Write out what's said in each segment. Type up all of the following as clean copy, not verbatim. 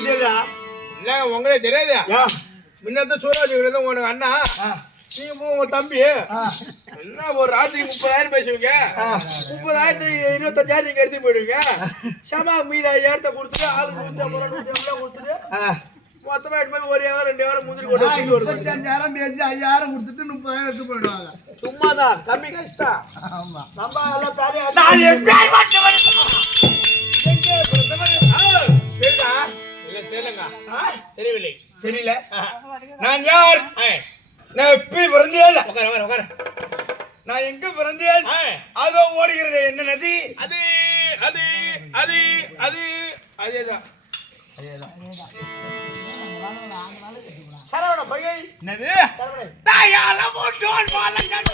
எனக்கு தெரியல. இல்ல உங்களுக்கு தெரியாதா? முன்னத்த சூராஜ் உனக்கு அண்ணா நீ உங்க தம்பி என்ன ஒரு ராத்திரி 30,000 பேசுவீங்க, 30,000 25,000 நீங்க எடுத்து போயிடுவீங்க. சமா மீத 5,000 கொடுத்துட்டு ஆளுக்கு 150 கொடுத்துட்டு மொத்தமா எடுத்து ஒரு 2 வாரம் முந்திரி கொண்டு 25,000 பேசி 5,000 கொடுத்துட்டு 30,000 எடுத்து போயிடுவாங்க. சும்மாதான் கம்மி கஷ்டா. ஆமா நம்ம எல்லாம் தாலியா தெரியவில்லை. தெரியல. நான் யார்? நான் எப்படி பிறந்தேன்? நான் எங்க பிறந்தேன்? அதோ ஓடுகிறது என்ன நதி? அது அது அது அது அதேதான். சரவண பகை என்னது? தாயால போட்டோன் பாலங்கன்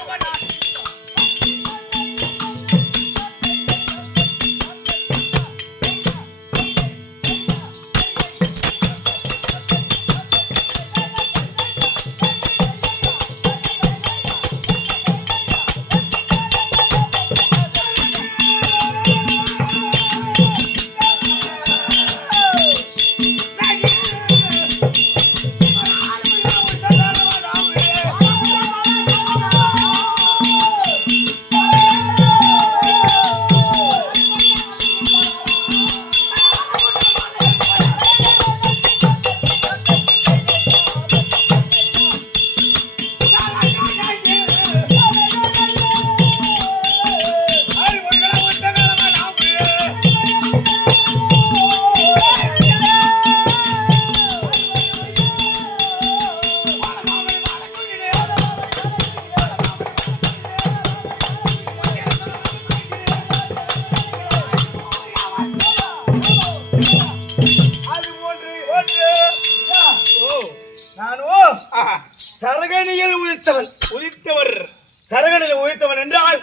சரகணியில் உதித்தவர். சரகணியில் உதித்தவன் என்றால்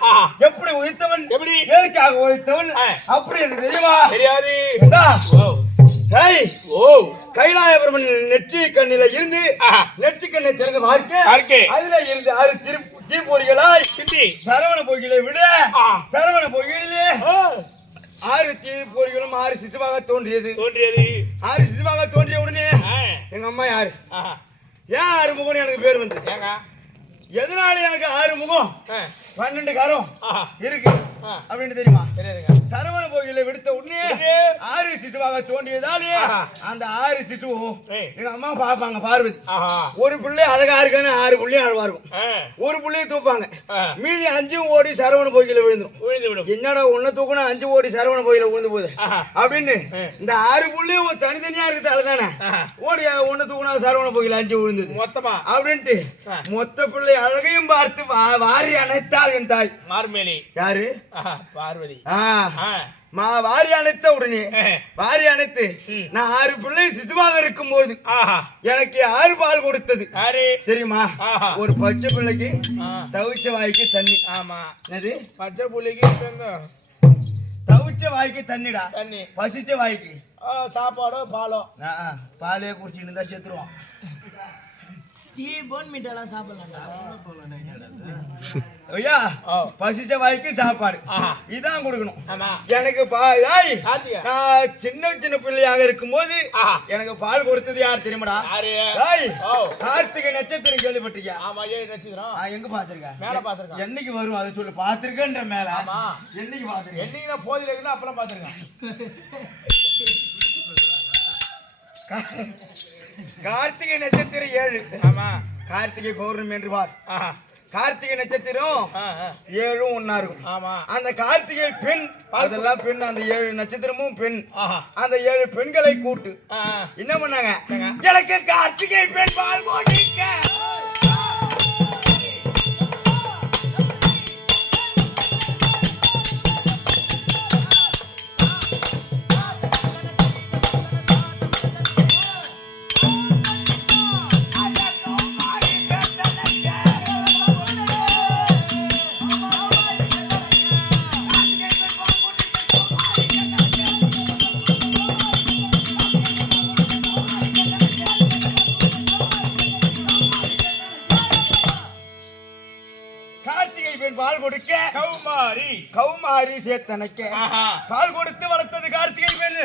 எப்படி உதித்தவன், எப்படி எதற்காக உதித்தவன் அப்படி எனக்கு தெரியுமா? தெரியாது. கைலாயபுரமன் நெற்றி கண்ணில இருந்து நெற்றி கண்ணை திறந்து பார்க்க அதுல இருந்து 6 தீப்பொறிகளாய் சரவண பொய்களை விட சரவண பொய்களிலே 6 தீப்பொறிகளும் 6 சிசுவாக தோன்றியது. 6 சிசுவாக தோன்றிய உடனே எங்க அம்மா யாரு, ஏன் 6 முகம் எனக்கு பேர் வந்து எதனால எனக்கு 6 முகம் 12 கரம் இருக்கு அப்படின்னு தெரியுமா? சரவண கோயில விடுத்த உடனே 6 சிசுவாக தோன்றியதாலே அந்த 6 சிசுவும் எங்க அம்மா பாப்பாங்க. பார்வதி ஒரு பிள்ளை அழகா இருக்கான்னு 6 பிள்ளையும் அழகா இருக்கும். ஒரு பிள்ளையை தூப்பாங்க, மீதி 5 ஓடி சரவண கோயில விழுந்துடும். என்னடா ஒன்ன தூக்கணும் 5 ஓடி சரவண கோயில விழுந்து போகுது அப்படின்னு இந்த 6 பிள்ளையும் தனித்தனியா இருக்கிறதால தானே ஓடி ஒன்னு தூக்கணும் சரவண கோயில 5 விழுந்தது மொத்தமா அப்படின்ட்டு மொத்த பிள்ளை அழகையும் பார்த்து வாரி அணைத்தாள் என் தாய் மார்மேலி. யாரு? பார்வதி. வாரி அணைத்த உடனே வாரி அணைத்து நான் 6 பிள்ளை சிசுவாக இருக்கும் போது எனக்கு 6 பால் கொடுத்தது தெரியுமா? ஒரு பச்சை பிள்ளைக்கு தவிச்ச வாய்க்கு தண்ணி. ஆமா, அது பச்சை பிள்ளைக்கு தவிச்ச வாய்க்கு தண்ணிடா, தண்ணி. பசிச்ச வாய்க்கு சாப்பாடோ பாலோ. பாலே குடிச்சுட்டு இருந்தா செத்துருவான். ஐயா பசிச்ச வாய்க்கு சாப்பாடு இதான் கொடுக்கணும் எனக்கு. நான் சின்ன பிள்ளையாக இருக்கும் போது எனக்கு பால் கொடுத்தது யார் தெரியுமாடா? கார்த்திகை நட்சத்திரம் கேள்விப்பட்டிருக்கியா? எங்க பாத்திருக்கேன்? மேல பாத்திருக்கேன். என்னைக்கு வரும் அதை சொல்லு. பாத்திருக்கேன்ற மேல என்னைக்கு பாத்திருக்கேன்? என்னைக்கு போதில இருக்குன்னா அப்புறம் பாத்திருக்கேன். கார்த்திகை நட்சத்திரம் 7. ஆமா, கார்த்திகை பௌர்ணமி என்று பார். கார்த்திகை நட்சத்திரம் 7 ஒன்னா இருக்கும். ஆமா, அந்த கார்த்திகை பெண் அதெல்லாம் பெண், அந்த 7 நட்சத்திரமும் பெண். அந்த 7 பெண்களை கூட்டு என்ன பண்ணாங்க, எனக்கு கார்த்திகை பெண் பால் போட்டிருக்க. பால் கொடுக்க கௌமாரி சேர்த்தனைக்க பால் கொடுத்து வளர்த்தது கார்த்திகை பெண்.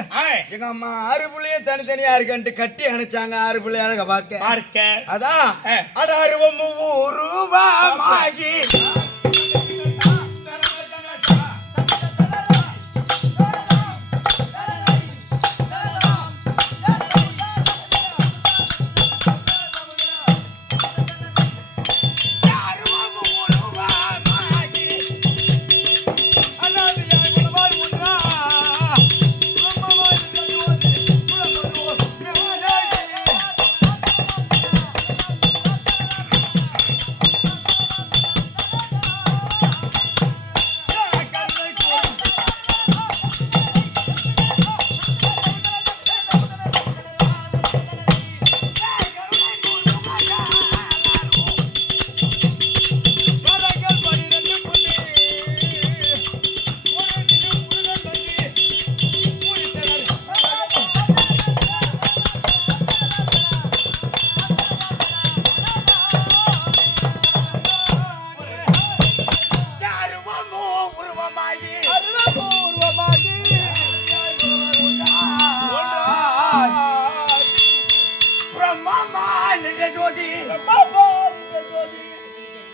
எங்க அம்மா 6 புள்ளையே தனித்தனியா இருக்கன்ட்டு கட்டி அணைச்சாங்க 6 புள்ளைய அழக பார்க்க அதான் அட 63 ரூபாய்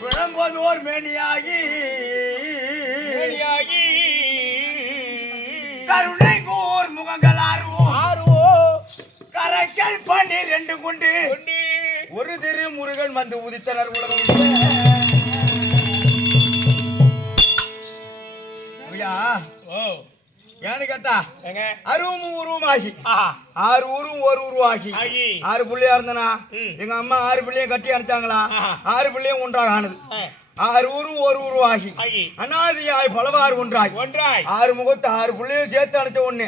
விளம்போதோர் மேனியாகி கருணை கூர் முகங்கள் ஆறுவோ கரைக்கல் 12 கொண்டு ஒரு திரு முருகன் வந்து உதித்தனர் உலகம் ஏன்னு கேட்டா 63 உருவமாகி 6 ஊரும் ஒரு உருவாகி 6 புள்ளையா இருந்தனா எங்க அம்மா 6 பிள்ளையும் கட்டி அனுப்பிச்சாங்களா 6 பிள்ளையும் ஒன்றாக ஆனது 6 ஊரும் ஒரு உருவாகி அனாதியாய் பலவாறு ஒன்றாய் 6 முகத்தை 6 புள்ளையும் சேர்த்து அனுப்பிச்ச ஒண்ணு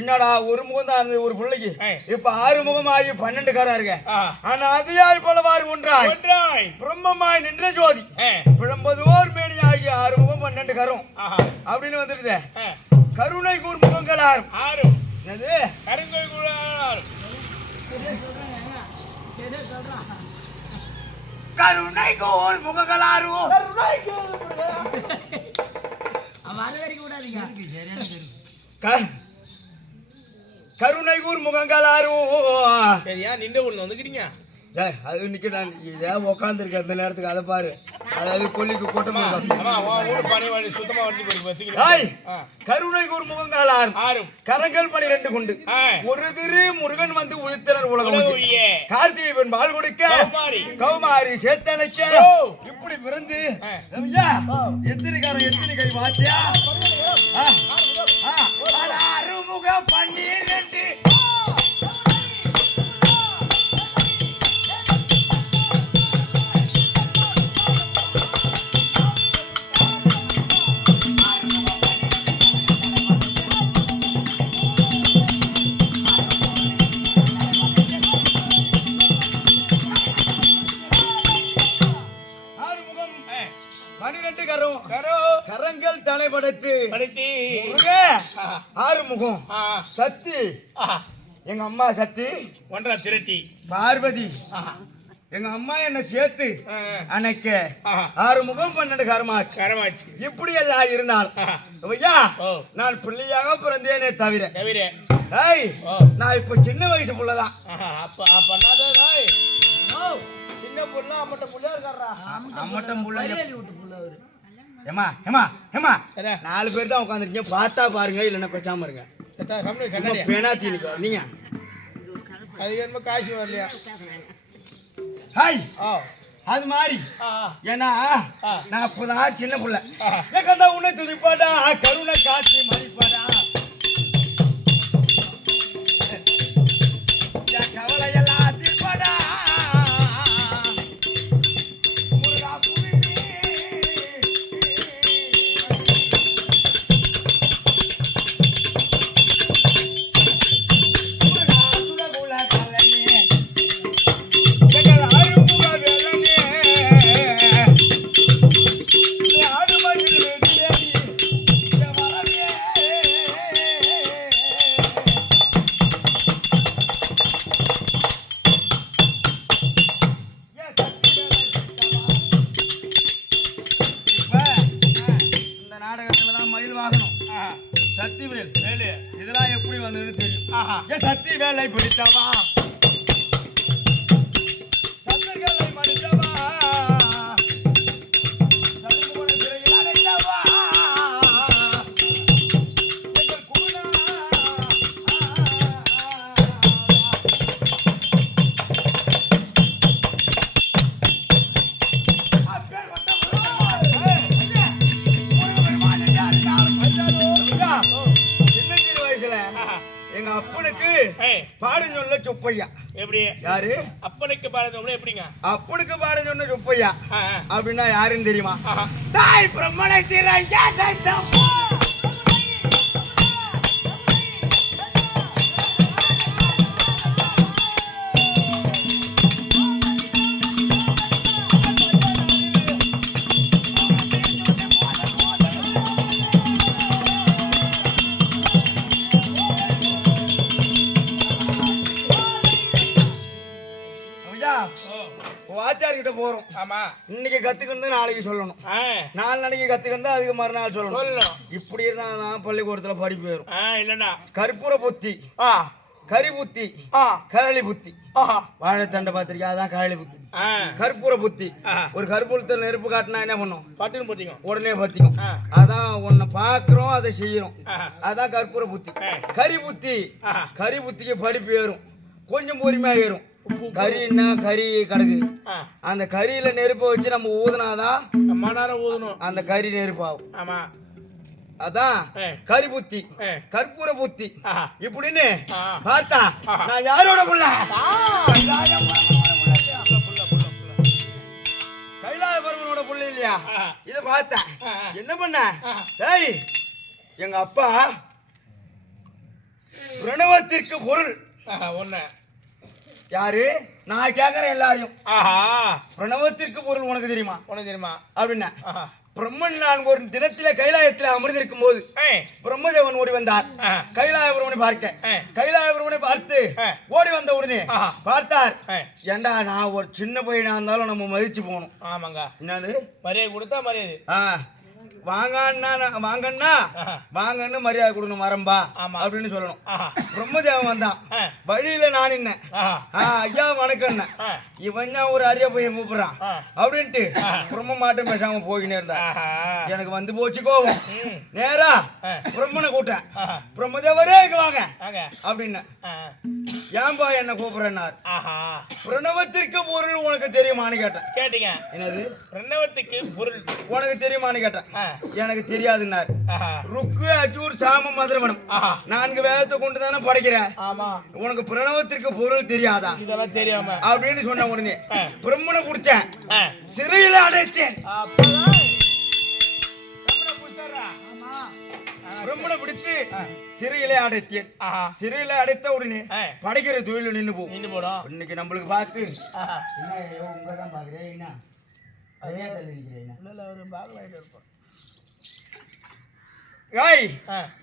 என்னடா ஒரு முகம் தான் இருந்தது ஒரு பிள்ளைக்கு இப்ப 6 முகமாகி 12 காரா இருக்க அனாதியாய் பலவாறு ஒன்றாய் பிரம்மமாய் நின்ற ஜோதி பிழம்பதோர் மேனியாகி 6 முகம் 12 கரம் அப்படின்னு வந்துடுது கருணை கூர் முகங்கள் ஆறும் என்னது கருணை கூர் ஆறும் கருணை கூர் முகங்கள் ஆறும் கருணை கூர் முகங்கள் ஆறும் சரியா நின்று ஒண்ணு வந்துக்கிறீங்க அது நிக்கிறான் உட்காந்துருக்க அந்த நேரத்துக்கு அதை பாரு அதாவது கொல்லிக்கு கூட்டமா கருணை கூர் முகங்கள் ஆறும் கரங்கள் 12 கொண்டு ஒரு திரு முருகன் வந்து உதித்தனர் உலகம் கார்த்திகை பெண் பால் கொடுக்க கௌமாரி சேத்தனைக்க இப்படி பிறந்து எத்தனை கை வாத்தியா அறுமுக 12 கரங்கள் தலை படைத்து 6 முகம் சக்தி எங்க அம்மா சக்தி ஒன்றா திரட்டி பார்வதி எங்க அம்மா என்ன சேர்த்து அன்னைக்க 6 முகம் 12 கரமாச்சு இப்படி எல்லாம் இருந்தால் ஐயா நான் பிள்ளையாக பிறந்தேனே தவிர நான் இப்ப சின்ன வயசு புள்ளதான் சின்ன புள்ள அம்மட்ட புள்ள இருக்காரா அம்மட்டம் புள்ள ஏமா ஏமா ஏமா 4 பேர் தான் உட்காந்துருக்கீங்க பார்த்தா பாருங்க இல்லைன்னா பேசாம இருங்க பேனாத்தி நீங்க அது என்ன காசு வரலையா ஹாய் அது மாதிரி ஏன்னா நான் அப்பதான் சின்ன புள்ள கதா உன்னை துதிப்பாடா கருணை காட்சி மதிப்பாடா கவலை எல்லாம் தீர்ப்பாடா சந்தர்களை பிடித்தவா சந்தர்களை மடித்தவா சதுர்முகன சிறையில் அடைத்தவா எங்கள் குருநா சின்னஞ்சிறு வயசுல எங்க அப்பனுக்கு பாடம் சொல்ல சுப்பையா. எப்படி யாரு அப்பனுக்கு பாடம் எப்படிங்க? அப்பனுக்கு பாடம் சொன்ன சுப்பையா அப்படின்னா யாருன்னு தெரியுமா? தாய் பிரம்மனை சிறையா வாத்தியார் கிட்ட போறோம். ஆமா, இன்னைக்கு கத்துக்கிட்டு நாளைக்கு சொல்லணும். 4 நாளைக்கு கத்துக்கிட்டு அதுக்கு மறுநாள் சொல்லணும். இப்படி இருந்தா தான் பள்ளிக்கூடத்துல படிப்பு வரும். இல்லன்னா கற்பூர புத்தி, கரி புத்தி, கரளி புத்தி. வாழைத்தண்டை பாத்திரிக்கா, அதான் கரளி புத்தி. கற்பூர புத்தி, ஒரு கற்பூரத்தில் நெருப்பு காட்டினா என்ன பண்ணும்? பட்டுன்னு பத்திக்கும், உடனே பத்திக்கும். அதான் உன்னை பாக்குறோம், அதை செய்யறோம். அதான் கற்பூர புத்தி. கரி புத்தி, கரி புத்திக்கு படிப்பு ஏறும், கொஞ்சம் பொறுமையா ஏறும். கறின்னா கறி கிடக்கு, அந்த கறியில நெருப்பை வச்சு நம்ம ஊதுனாதான் ஊதணும், அந்த கறி நெருப்பாகும். ஆமா, அதான் கரி புத்தி, கற்பூர புத்தி. இப்படின்னு பார்த்தா நான் யாரோட புள்ள? கைலாய பரமனோட புள்ள இல்லையா? இத பார்த்தேன். என்ன பண்ண? டேய், எங்க அப்பா பிரணவத்திற்கு பொருள் ஒண்ணு. யாரு? நான் கேக்குறேன் எல்லாரையும். பிரணவத்திற்கு பொருள் உனக்கு தெரியுமா? உனக்கு தெரியுமா அப்படின்னா பிரம்மன் நான் ஒரு தினத்தில கைலாயத்தில் அமர்ந்திருக்கும் போது பிரம்மதேவன் ஓடி வந்தார் கைலாயபுரமனை பார்க்க. கைலாயபுரமனை பார்த்து ஓடி வந்த உடனே பார்த்தார், ஏண்டா நான் ஒரு சின்ன பையனா இருந்தாலும் நம்ம மதிச்சு போகணும். ஆமாங்க, என்னது மரியாதை கொடுத்தா மரியாதை. வாங்கண்ணா வாங்கண்ணா வாங்கன்னு மரியாதை கொடுக்கணும், மரம்பா அப்படின்னு சொல்லணும். பிரம்மதேவன் வந்தான், வழியில நான் என்ன ஐயா வணக்கம், இவன் தான் ஒரு அரிய பையன் கூப்பிடுறான் அப்படின்ட்டு பிரம்ம மாட்டம் பேசாம போயினே இருந்தா. எனக்கு வந்து போச்சு கோபம். நேரா பிரம்மனை கூட்டேன், பிரம்மதேவரே இங்க வாங்க அப்படின்னு. ஏன்பா என்ன கூப்பிடுறேன்னார். பிரணவத்திற்கு பொருள் உனக்கு தெரியுமான்னு கேட்டேன். கேட்டீங்க? என்னது பிரணவத்துக்கு பொருள் உனக்கு தெரியுமான்னு கேட்டேன். எனக்கு தெரியாதுன்னார். ருக்கு அஜூர் சாம மதுரவனம் 4 வேதத்தை கொண்டு தானே படைக்கிறேன், உனக்கு பிரணவத்திற்கு பொருள் தெரியாதா? இதெல்லாம் தெரியாம அப்படின்னு சொன்ன உடனே பிரம்மனை குடிச்சேன், சிறையில அடைச்சேன். பிரம்மனை பிடித்து சிறையிலே அடைத்தேன். சிறையில அடைத்த உடனே படைக்கிற தொழில் நின்று போகும். இன்னைக்கு நம்மளுக்கு பார்த்து உங்கதான் பாக்குறேன்,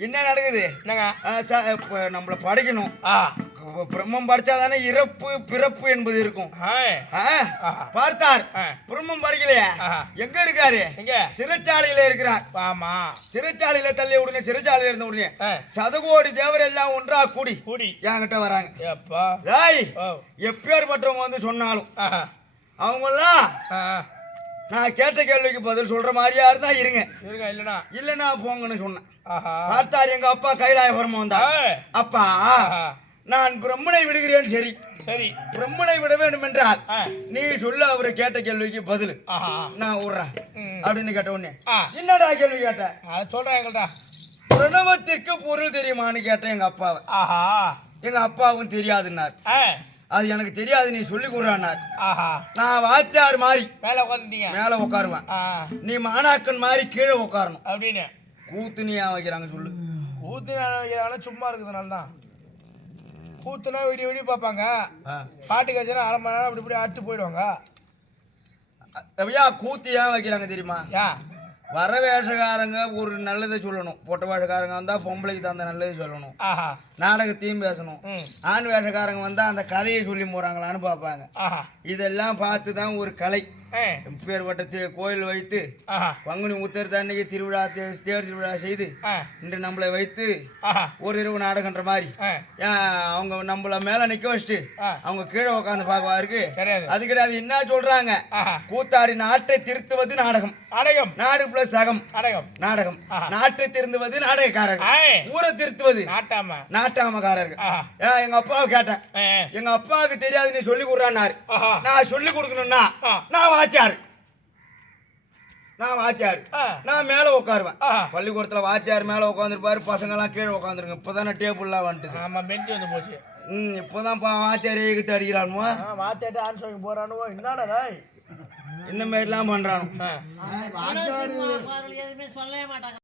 என்ன நடக்குது? நம்மள படைக்கணும். பிரம்மம் படைச்சாதானே இறப்பு பிறப்பு என்பது இருக்கும். பார்த்தார், பிரம்மம் படைக்கலையா? எங்க இருக்காரு? சிறைச்சாலையில இருக்கிறார். ஆமா, சிறைச்சாலையில தள்ளி உடனே சிறைச்சாலையில இருந்த உடனே சதகோடி தேவர் எல்லாம் ஒன்றா கூடி என்கிட்ட வராங்க. எப்பேற்பட்டவங்க வந்து சொன்னாலும் அவங்க எல்லாம் நான் கேட்ட கேள்விக்கு பதில் சொல்ற மாதிரியா இருந்தா இருங்க, இல்லன்னா போங்கன்னு சொன்னேன். பார்த்தார், எங்க அப்பா கைலாயபுரம் வந்தார். அப்பா, நான் பிரம்மனை விடுகிறேன். சரி சரி, பிரம்மனை விட வேண்டும் என்றால் நீ சொல்ல அவரை கேட்ட கேள்விக்கு பதில் நான் விடுறேன் அப்படின்னு கேட்ட உடனே என்னடா கேள்வி கேட்ட? சொல்றேன். பிரணவத்திற்கு பொருள் தெரியுமான்னு கேட்டேன் எங்க அப்பாவை. எங்க அப்பாவும் தெரியாதுன்னார். அது எனக்கு தெரியாது, நீ சொல்லி கொடுறான்னார். நான் வாத்தியார் மாதிரி மேல உட்காருவேன், நீ மாணாக்கன் மாதிரி கீழே உட்காரணும் அப்படின்னு. கூத்து நீ வைக்கிறாங்க சொல்லு. கூத்து வைக்கிறாங்க சும்மா இருக்குதுனால தான். கூத்துனா விடிய விடிய பார்ப்பாங்க, பாட்டு காய்ச்சனா 1/2 மணி நேரம் அப்படி இப்படி அட்டு போயிடுவாங்க. கூத்து ஏன் வைக்கிறாங்க தெரியுமா? வர வேஷக்காரங்க ஒரு நல்லதை சொல்லணும், பொட்ட வேஷக்காரங்க வந்தா பொம்பளைக்கு தான் அந்த நல்லதை சொல்லணும், நாடகத்தையும் பேசணும். ஆண் வேஷக்காரங்க வந்தா அந்த கதையை சொல்லி போறாங்களான்னு பார்ப்பாங்க. இதெல்லாம் பார்த்து தான் ஒரு கலை பேர்பட்ட கோயில் வைத்து பங்குனி உத்தரத்து அன்னைக்கு திருவிழா தேர் திருவிழா செய்து இன்று நம்மளை வைத்து ஒரு இரவு நாடகன்ற மாதிரி அவங்க நம்மள மேல நிக்க வச்சுட்டு அவங்க கீழே உட்காந்து பாக்குவாருக்கு அது கிடையாது. என்ன சொல்றாங்க? கூத்தாடி நாட்டை திருத்துவது நாடகம், நாடு பிளஸ் சகம் நாடகம், நாட்டை திருந்துவது நாடகக்காரர்கள், ஊரை திருத்துவது நாட்டாமக்காரர்கள். எங்க அப்பாவை கேட்டேன், எங்க அப்பாவுக்கு தெரியாது நீ சொல்லி கொடுறான்னாரு. நான் சொல்லி கொடுக்கணும்னா நான் வாத்தியாரு, நான் மேல உட்காருவேன். பள்ளிக்கூடத்துல வாத்தியார் மேல உட்காந்துருப்பாரு, பசங்க எல்லாம் கீழே உட்காந்துருங்க. இப்பதானே டேபிள் எல்லாம் வந்துட்டு இப்பதான் வாத்தியார் ஏகிட்டு அடிக்கிறானுவோ, வாத்தியார்ட்ட ஆன்சர் போறானுவோ, என்னடா இந்த மாதிரி எல்லாம் பண்றானு. எதுவுமே சொல்லவே மாட்டாங்க.